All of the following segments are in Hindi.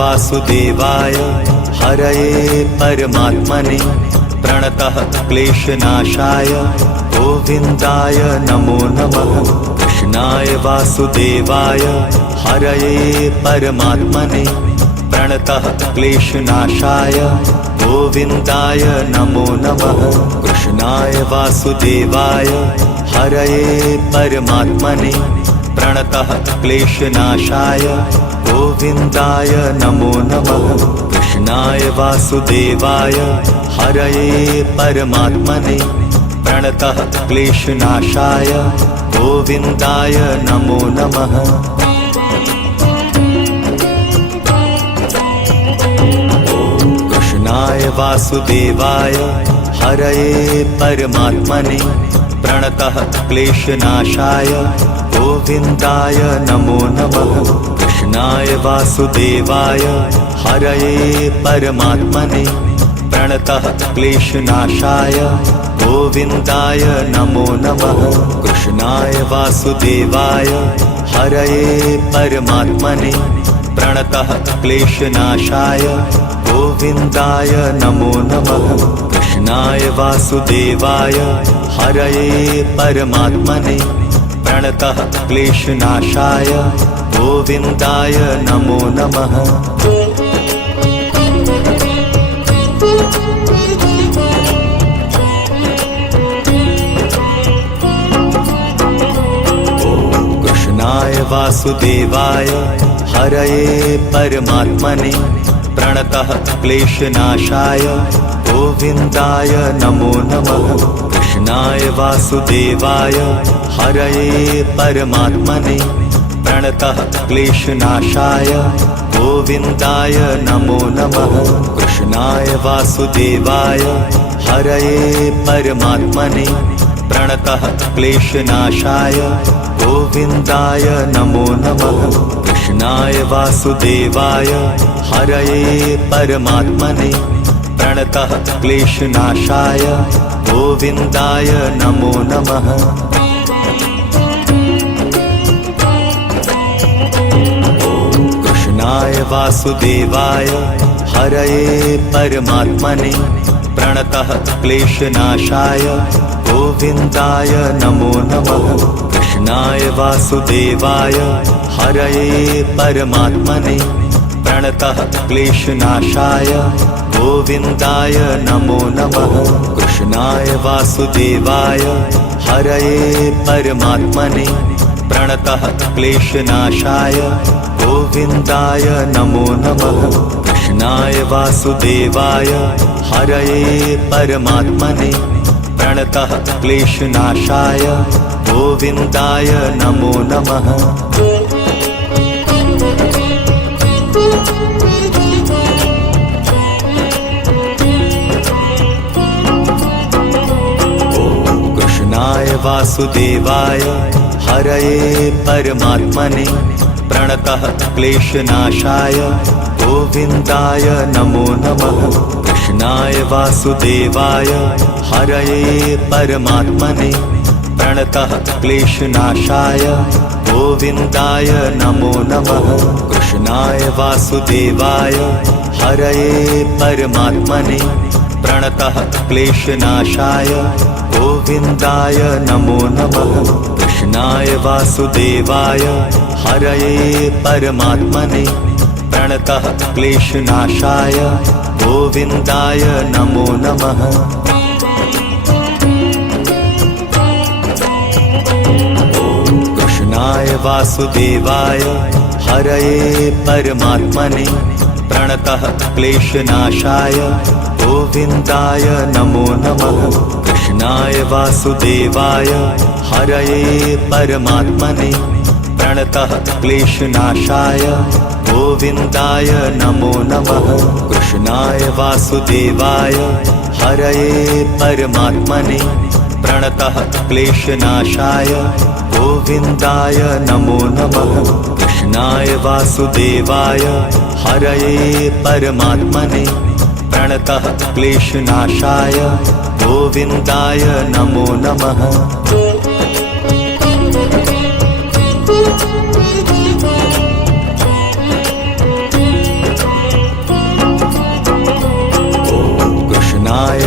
वासुदेवाय हरये परमात्मने प्रणतः क्लेशनाशाय गोविन्दाय नमो नमः। कृष्णाय वासुदेवाय हरये परमात्मने प्रणतः क्लेशनाशाय गोविन्दाय नमो नमः। कृष्णाय वासुदेवाय हरये परमात्मने प्रणतः क्लेशनाशाय गोविन्दाय नमो नमः। कृष्णाय वासुदेवाय हरये परमात्मने प्रणतः क्लेशनाशाय गोविन्दाय नमो नमः। कृष्णाय वासुदेवाय हरये परमात्मने प्रणतः क्लेशनाशाय गोविन्दाय नमो नमः। कृष्णाय वासुदेवाय हरये परमात्मने प्रणतः क्लेशनाशाय गोविन्दाय नमो नमः। कृष्णाय वासुदेवाय हरये परमात्मने प्रणतः क्लेशनाशाय गोविन्दाय नमो नमः। कृष्णाय वासुदेवाय हरये परमात्मने प्रणतः क्लेशनाशाय गोविन्दाय नमो नमः। कृष्णाय वासुदेवाय हरये परमात्मने प्रणतः क्लेशनाशाय गोविन्दाय नमो नमः। कृष्णाय वासुदेवाय हरये परमात्मने प्रणतः क्लेशनाशाय गोविन्दाय नमो नमः। कृष्णाय वासुदेवाय हरये परमात्मने प्रणतः क्लेशनाशाय गोविन्दाय नमो नमः। कृष्णाय वासुदेवाय हरये परमात्मने प्रणतः क्लेशनाशाय गोविन्दाय नमो नमः। कृष्णाय वासुदेवाय हरये परमात्मने प्रणतः क्लेशनाशाय गोविन्दाय नमो नमः। कृष्णाय वासुदेवाय हरये परमात्मने प्रणतः क्लेशनाशाय गोविन्दाय नमो नमः। कृष्णाय वासुदेवाय हरये परमात्मने प्रणतः क्लेशनाशाय गोविन्दाय नमो नमः। कृष्णाय वासुदेवाय हरये परमात्मने प्रणतः क्लेशनाशाय गोविन्दाय नमो नमः। कृष्णाय वासुदेवाय हरये परमात्मने प्रणतः क्लेशनाशाय गोविन्दाय नमो नमः। कृष्णाय वासुदेवाय हरये परमात्मने प्रणतः क्लेशनाशाय गोविन्दाय नमो नमः। कृष्णाय वासुदेवाय हरये परमात्मने प्रणतः क्लेशनाशाय गोविन्दाय नमो नमः। कृष्णाय वासुदेवाय हरये परमात्मने प्रणतः क्लेशनाशाय गोविन्दाय नमो नमः। कृष्णाय वासुदेवाय हरये परमात्मने प्रणतः क्लेशनाशाय गोविन्दाय नमो नमः। कृष्णाय वासुदेवाय हरये परमात्मने प्रणतः क्लेशनाशाय गोविन्दाय नमो नमः। कृष्णाय वासुदेवाय हरये परमात्मने प्रणतः क्लेशनाशाय गोविन्दाय नमो नमः। कृष्णाय वासुदेवाय हरये परमात्मने प्रणतः क्लेशनाशाय गोविन्दाय नमो नमः।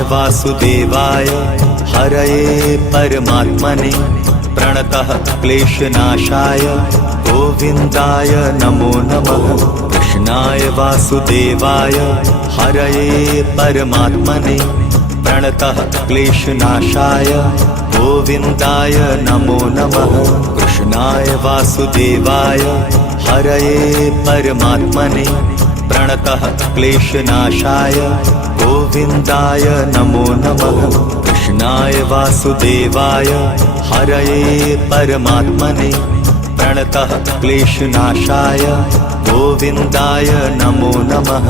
वासुदेवाय हरये परमात्मने प्रणतः क्लेशनाशाय गोविन्दाय नमो नमः। कृष्णाय वासुदेवाय हरये परमात्मने प्रणतः क्लेशनाशाय गोविन्दाय नमो नमः। कृष्णाय वासुदेवाय हरये परमात्मने प्रणतः क्लेशनाशाय गोविन्दाय नमो नमः। कृष्णाय वासुदेवाय हरये परमात्मने प्रणतः क्लेशनाशाय गोविन्दाय नमो नमः।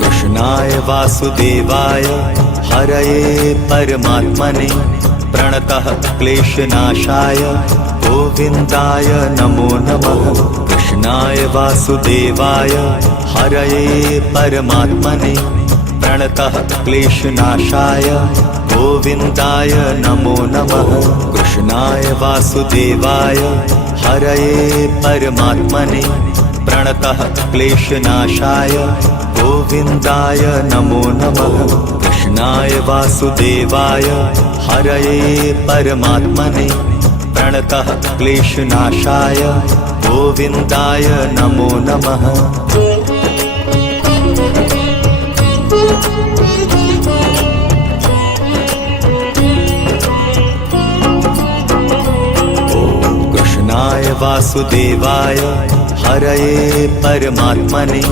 कृष्णाय वासुदेवाय हरये परमात्मने प्रणतः क्लेशनाशाय गोविन्दाय नमो नमः। कृष्णाय वासुदेवाय हरये परमात्मने प्रणतः क्लेशनाशाय गोविन्दाय नमो नमः। कृष्णाय वासुदेवाय हरये परमात्मने प्रणतः क्लेशनाशाय गोविन्दाय नमो नमः। कृष्णाय वासुदेवाय हरये परमात्मने प्रणतः क्लेशनाशाय गोविन्दाय नमो नमः। कृष्णाय वासुदेवाय हरये परमात्मने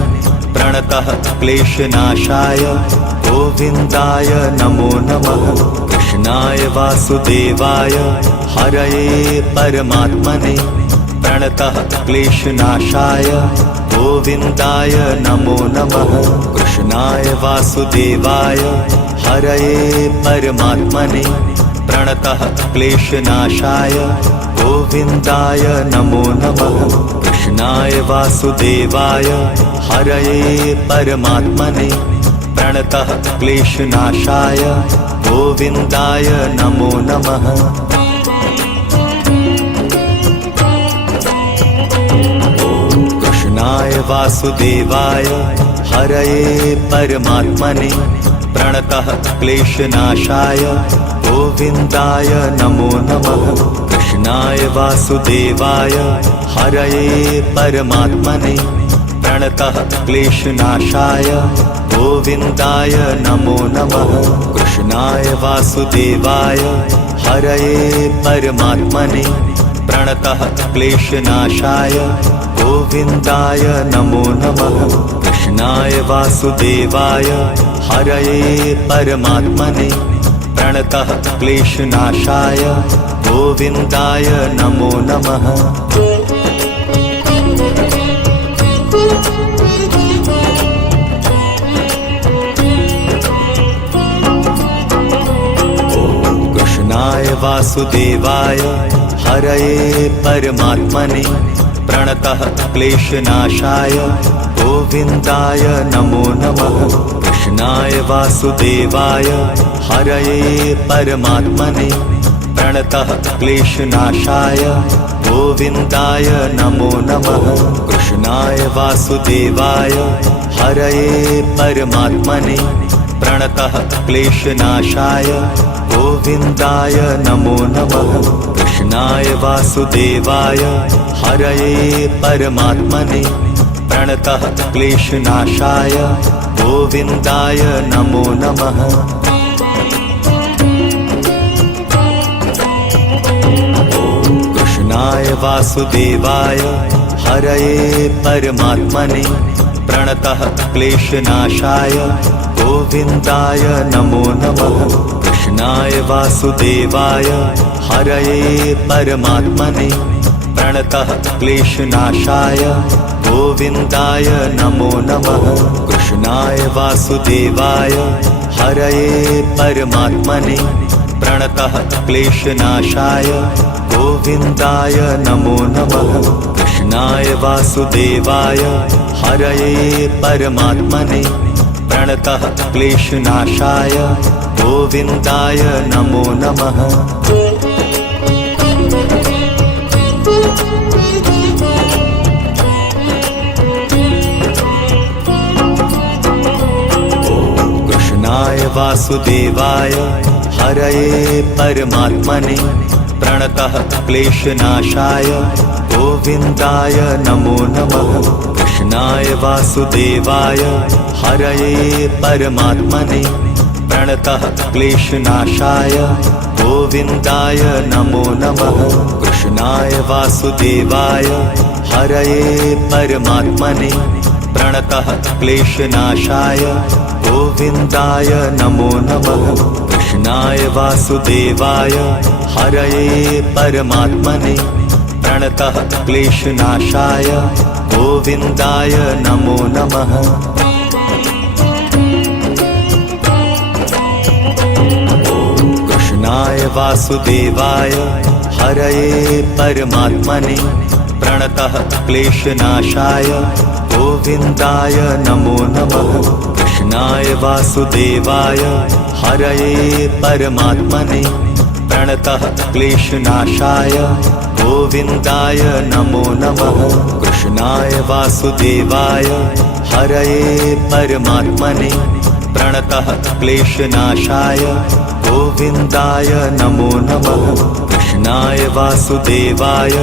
प्रणतः क्लेशनाशाय गोविन्दाय नमो नमः। कृष्णाय वासुदेवाय हरये परमात्मने प्रणतः क्लेशनाशाय गोविन्दाय नमो नमः। कृष्णाय वासुदेवाय हरये परमात्मने प्रणतः क्लेशनाशाय गोविन्दाय नमो नमः। कृष्णाय वासुदेवाय हरये परमात्मने प्रणतः क्लेशनाशाय गोविन्दाय नमो नमः। कृष्णाय वासुदेवाय हरये परमात्मने प्रणतः क्लेशनाशाय गोविन्दाय नमो नमः। कृष्णाय वासुदेवाय हरये परमात्मने प्रणतः क्लेशनाशाय गोविन्दाय नमो नमः। कृष्णाय वासुदेवाय हरये परमात्मने प्रणतः क्लेशनाशाय गोविन्दाय नमो नमः। कृष्णाय वासुदेवाय हरये परमात्मने प्रणतः क्लेशनाशाय गोविन्दाय नमो नमः। कृष्णाय वासुदेवाय हरये परमात्मने प्रणतः क्लेशनाशाय गोविन्दाय नमो नमः। कृष्णाय वासुदेवाय हरये परमात्मने प्रणतः क्लेशनाशाय गोविन्दाय नमो नमः। कृष्णाय वासुदेवाय हरये परमात्मने प्रणतः क्लेशनाशाय गोविन्दाय नमो नमः। कृष्णाय वासुदेवाय हरये परमात्मने प्रणतः क्लेशनाशाय गोविन्दाय नमो नमः। कृष्णाय वासुदेवाय हरये परमात्मने प्रणतः क्लेशनाशाय गोविन्दाय नमो नमः। कृष्णाय वासुदेवाय हरये परमात्मने प्रणतः क्लेशनाशाय गोविन्दाय नमो नमः। कृष्णाय वासुदेवाय हरये परमात्मने प्रणतः क्लेशनाशाय गोविन्दाय नमो नमः। कृष्णाय वासुदेवाय हरये परमात्मने प्रणतः क्लेशनाशाय गोविन्दाय नमो नमः। वासुदेवाय हरये परमात्मने प्रणतः क्लेशनाशाय गोविन्दाय नमो नमः। कृष्णाय वासुदेवाय हरये परमात्मने प्रणतः क्लेशनाशाय गोविन्दाय नमो नमः। कृष्णाय वासुदेवाय हरये परमात्मने प्रणतः क्लेशनाशाय गोविन्दाय नमो नमः। कृष्णाय वासुदेवाय हरये परमात्मने प्रणतः क्लेशनाशाय गोविन्दाय नमो नमः। कृष्णाय वासुदेवाय हरये परमात्मने प्रणतः क्लेशनाशाय गोविन्दाय नमो नमः। कृष्णाय वासुदेवाय हरये परमात्मने प्रणतः क्लेशनाशाय गोविन्दाय नमो नमः। कृष्णाय वासुदेवाय हरये परमात्मने प्रणतः क्लेशनाशाय गोविन्दाय नमो नमः। कृष्णाय वासुदेवाय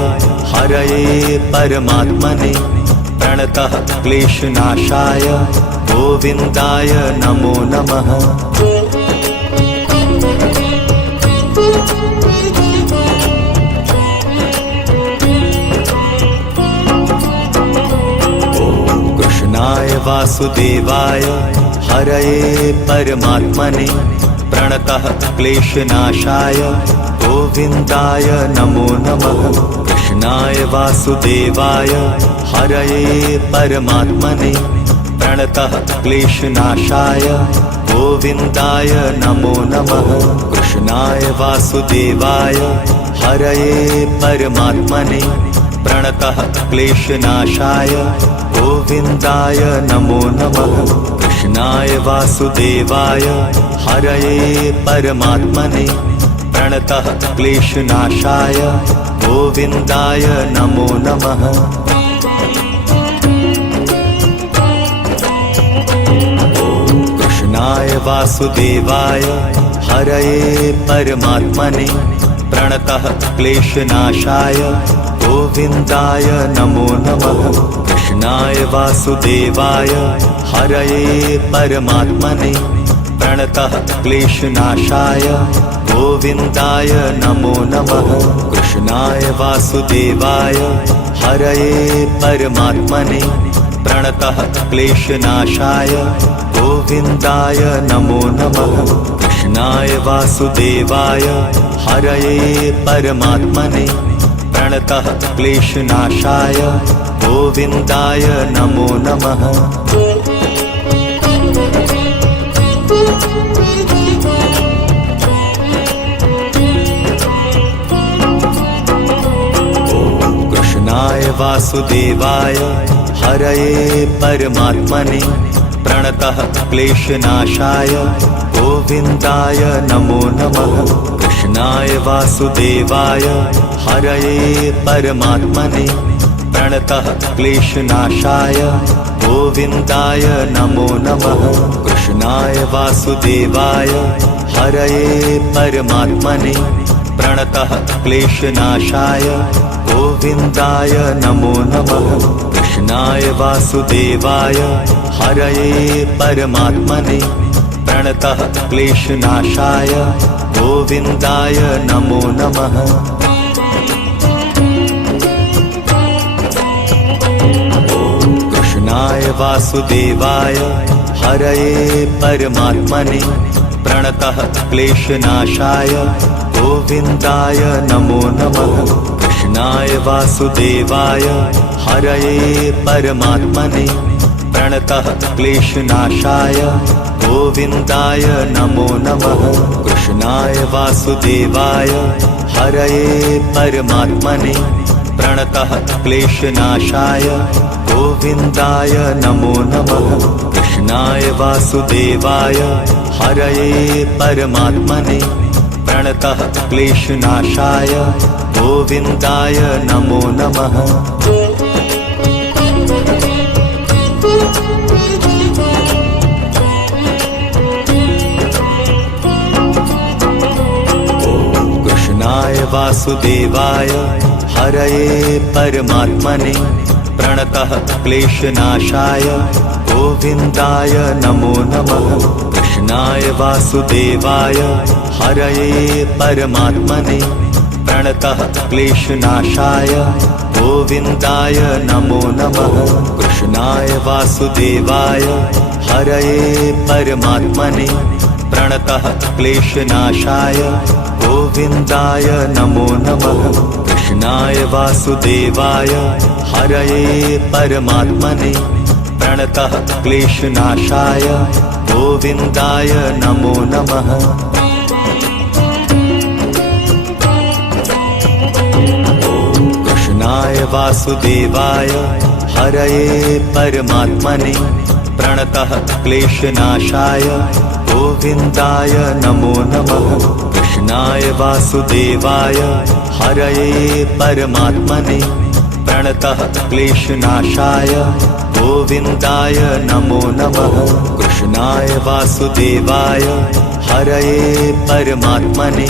हरये परमात्मने प्रणतः क्लेशनाशाय गोविन्दाय नमो नमः। कृष्णाय वासुदेवाय हरये परमात्मने प्रणतः क्लेशनाशाय गोविन्दाय नमो नमः। कृष्णाय वासुदेवाय हरये परमात्मने प्रणतः क्लेशनाशाय गोविन्दाय नमो नमः। कृष्णाय वासुदेवाय हरये परमात्मने प्रणतः क्लेशनाशाय गोविन्दाय नमो नमः। कृष्णाय वासुदेवाय हरये परमात्मने प्रणतः क्लेशनाशाय गोविन्दाय नमो नमः। कृष्णाय वासुदेवाय हरये परमात्मने प्रणतः क्लेशनाशाय गोविन्दाय नमो नमः। कृष्णाय वासुदेवाय हरये परमात्मने प्रणतः क्लेशनाशाय गोविन्दाय नमो नमः। कृष्णाय वासुदेवाय हरये परमात्मने प्रणतः क्लेशनाशाय गोविन्दाय नमो नमः। कृष्णाय वासुदेवाय हरये परमात्मने प्रणतः क्लेशनाशाय गोविन्दाय नमो नमः। कृष्णाय वासुदेवाय हरये परमात्मने प्रणतः क्लेशनाशाय गोविन्दाय नमो नमः। कृष्णाय वासुदेवाय हरये परमात्मने प्रणतः क्लेशनाशाय गोविन्दाय नमो नमः। कृष्णाय वासुदेवाय हरये परमात्मने प्रणतः क्लेशनाशाय गोविन्दाय नमो नमः। कृष्णाय वासुदेवाय हरये परमात्मने प्रणतः क्लेशनाशाय गोविन्दाय नमो नमः। कृष्णाय वासुदेवाय हरये परमात्मने प्रणतः क्लेशनाशाय गोविन्दाय नमो नमः। कृष्णाय वासुदेवाय हरये परमात्मने प्रणतः क्लेशनाशाय गोविन्दाय नमो नमः। कृष्णाय वासुदेवाय हरये परमात्मने प्रणतः क्लेशनाशाय गोविन्दाय नमो नमः। कृष्णाय वासुदेवाय हरये परमात्मने प्रणतः क्लेशनाशाय गोविन्दाय नमो नमः। वासुदेवाय हरये परमात्मने प्रणतः क्लेशनाशाय गोविन्दाय नमो नमः। कृष्णाय वासुदेवाय हरये परमात्मने प्रणतः क्लेशनाशाय गोविन्दाय नमो नमः। कृष्णाय वासुदेवाय हरये परमात्मने प्रणतः क्लेशनाशाय गोविन्दाय नमो नमः। कृष्णाय वासुदेवाय हरये परमात्मने प्रणतः क्लेशनाशाय गोविन्दाय नमो नमः। कृष्णाय वासुदेवाय हरये परमात्मने प्रणतः क्लेशनाशाय गोविन्दाय नमो नमः। कृष्णाय वासुदेवाय हरये परमात्मने प्रणतः क्लेशनाशाय गोविन्दाय नमो नमः। कृष्णाय वासुदेवाय हरये परमात्मने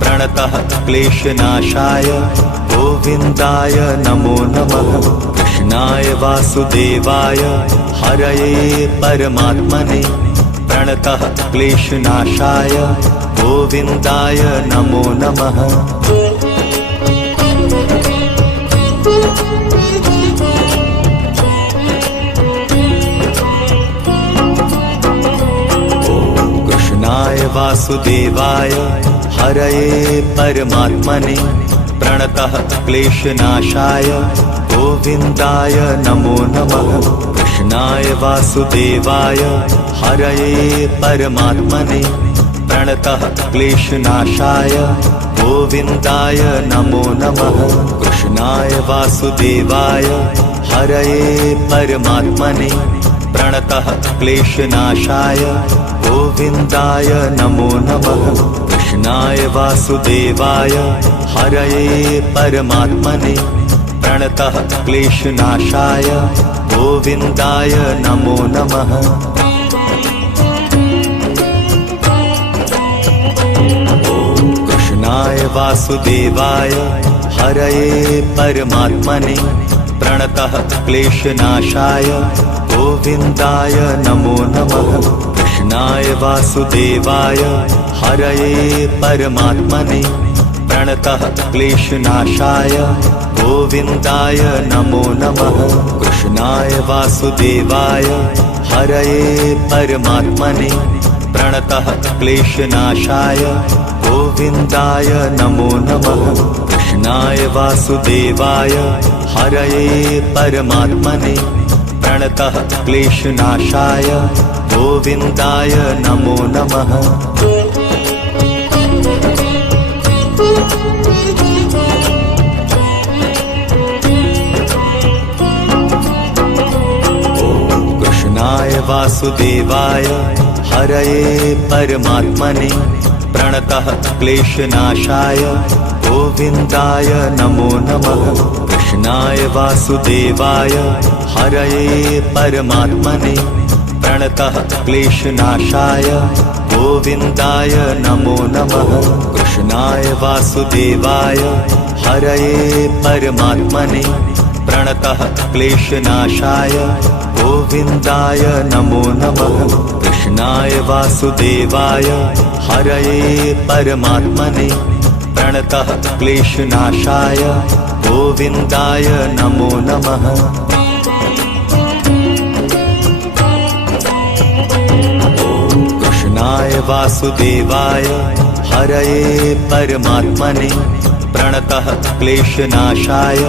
प्रणतः क्लेशनाशाय गोविन्दाय नमो नमः। कृष्णाय वासुदेवाय हरये परमात्मने प्रणतः क्लेशनाशाय गोविन्दाय नमो नमः। कृष्णाय वासुदेवाय हरये परमात्मने प्रणतः क्लेशनाशाय गोविन्दाय नमो नमः। कृष्णाय वासुदेवाय हरये परमात्मने प्रणतः क्लेशनाशाय गोविन्दाय नमो नमः। कृष्णाय वासुदेवाय हरये परमात्मने प्रणतः क्लेशनाशाय गोविन्दाय नमो नमः। कृष्णाय वासुदेवाय हरये परमात्मने प्रणतः क्लेशनाशाय गोविन्दाय नमो नमः। कृष्णाय वासुदेवाय हरये परमात्मने प्रणतः क्लेशनाशाय गोविन्दाय नमो नमः। कृष्णाय वासुदेवाय हरये परमात्मने प्रणतः क्लेशनाशाय गोविन्दाय नमो नमः। कृष्णाय वासुदेवाय हरये परमात्मने प्रणतः क्लेशनाशाय गोविन्दाय नमो नमः। कृष्णाय वासुदेवाय हरये परमात्मने प्रणतः क्लेशनाशाय गोविन्दाय नमो नमः। कृष्णाय वासुदेवाय हरये परमात्मने प्रणतः क्लेशनाशाय गोविन्दाय नमो नमः। कृष्णाय वासुदेवाय हरये परमात्मने प्रणतः क्लेशनाशाय गोविन्दाय नमो नमः। कृष्णाय वासुदेवाय हरये परमात्मने प्रणतः क्लेशनाशाय गोविन्दाय नमो नमः। कृष्णाय वासुदेवाय हरये परमात्मने प्रणतः क्लेशनाशाय गोविन्दाय नमो नमः। कृष्णाय वासुदेवाय हरये परमात्मने प्रणतः क्लेशनाशाय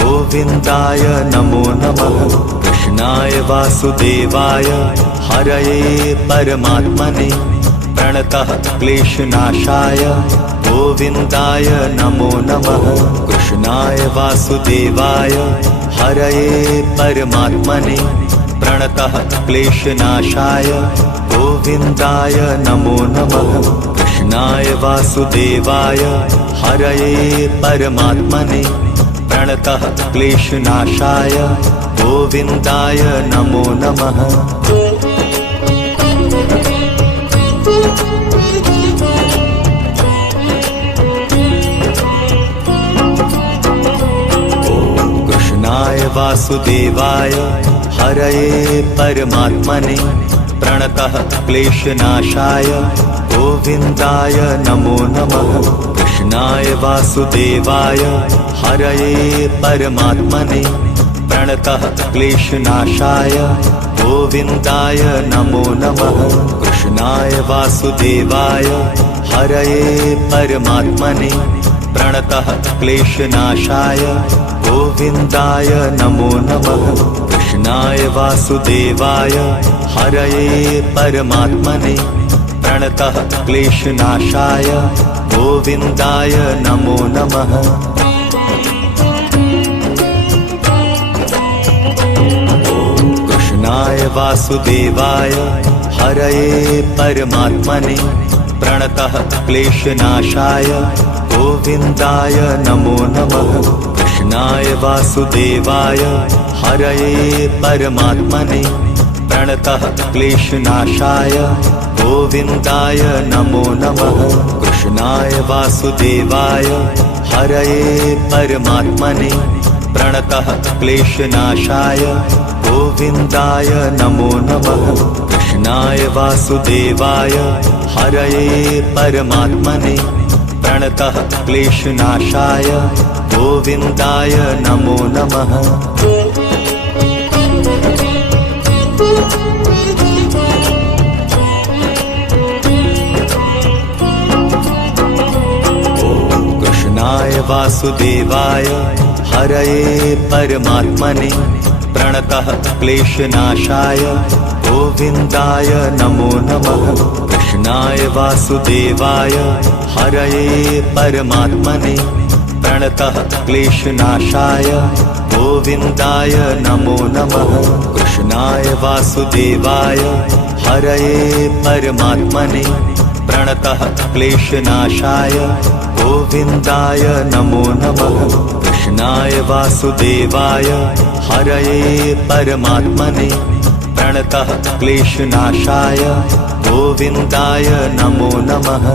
गोविन्दाय नमो नमः। कृष्णाय वासुदेवाय हरये परमात्मने प्रणतः क्लेशनाशाय गोविन्दाय नमो नमः। कृष्णाय वासुदेवाय हरये परमात्मने प्रणतः क्लेशनाशाय गोविन्दाय नमो नमः। कृष्णाय वासुदेवाय हरये परमात्मने प्रणतः क्लेशनाशाय गोविन्दाय नमो नमः। कृष्णाय वासुदेवाय हरये परमात्मने प्रणतः क्लेशनाशाय गोविन्दाय नमो नमः। कृष्णाय वासुदेवाय हरये परमात्मने प्रणतः क्लेशनाशाय गोविन्दाय नमो नमः। कृष्णाय वासुदेवाय हरये परमात्मने प्रणतः क्लेशनाशाय गोविन्दाय नमो नमः। कृष्णाय वासुदेवाय हरये परमात्मने प्रणतः क्लेशनाशाय गोविन्दाय नमो नमः। कृष्णाय वासुदेवाय हरये परमात्मने प्रणतः क्लेशनाशाय गोविन्दाय नमो नमः। कृष्णाय वासुदेवाय हरये परमात्मने प्रणतः क्लेशनाशाय गोविन्दाय नमो नमः। कृष्णाय वासुदेवाय हरये परमात्मने प्रणतः क्लेशनाशाय गोविन्दाय नमो नमः। कृष्णाय वासुदेवाय हरये परमात्मने प्रणतः क्लेशनाशाय गोविन्दाय नमो नमः। कृष्णाय वासुदेवाय हरये परमात्मने प्रणतः क्लेशनाशाय गोविन्दाय नमो नमः। कृष्णाय वासुदेवाय हरये परमात्मने प्रणतः क्लेशनाशाय गोविन्दाय नमो नमः। कृष्णाय वासुदेवाय हरये परमात्मने प्रणतः क्लेशनाशाय गोविन्दाय नमो नमः। कृष्णाय वासुदेवाय हरये परमात्मने प्रणतः क्लेशनाशाय गोविन्दाय नमो नमः।